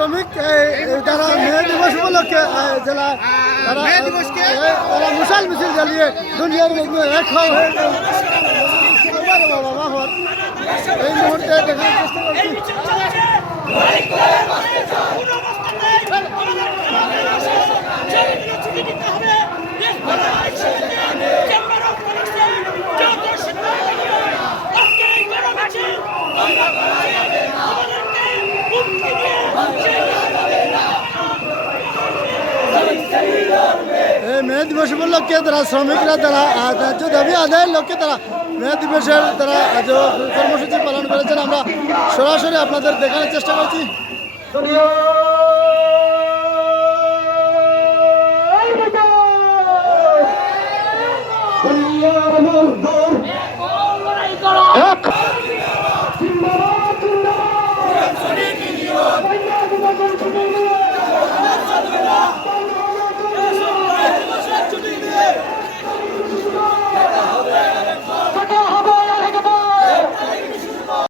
শ্রমিক তারা মে দিবস উপলক্ষে জেলা তারা মশাল মিছিল জ্বালিয়ে দুনিয়ার মধ্যে এক হয়ে এই মুহূর্তে দেখার চেষ্টা করছি। মে দিবস উপলক্ষে তারা শ্রমিকরা তারা ন্যায্য দাবি আদায়ের লক্ষ্যে তারা মে দিবসের তারা কর্মসূচি পালন করেছেন। আমরা সরাসরি আপনাদের দেখানোর চেষ্টা করছি।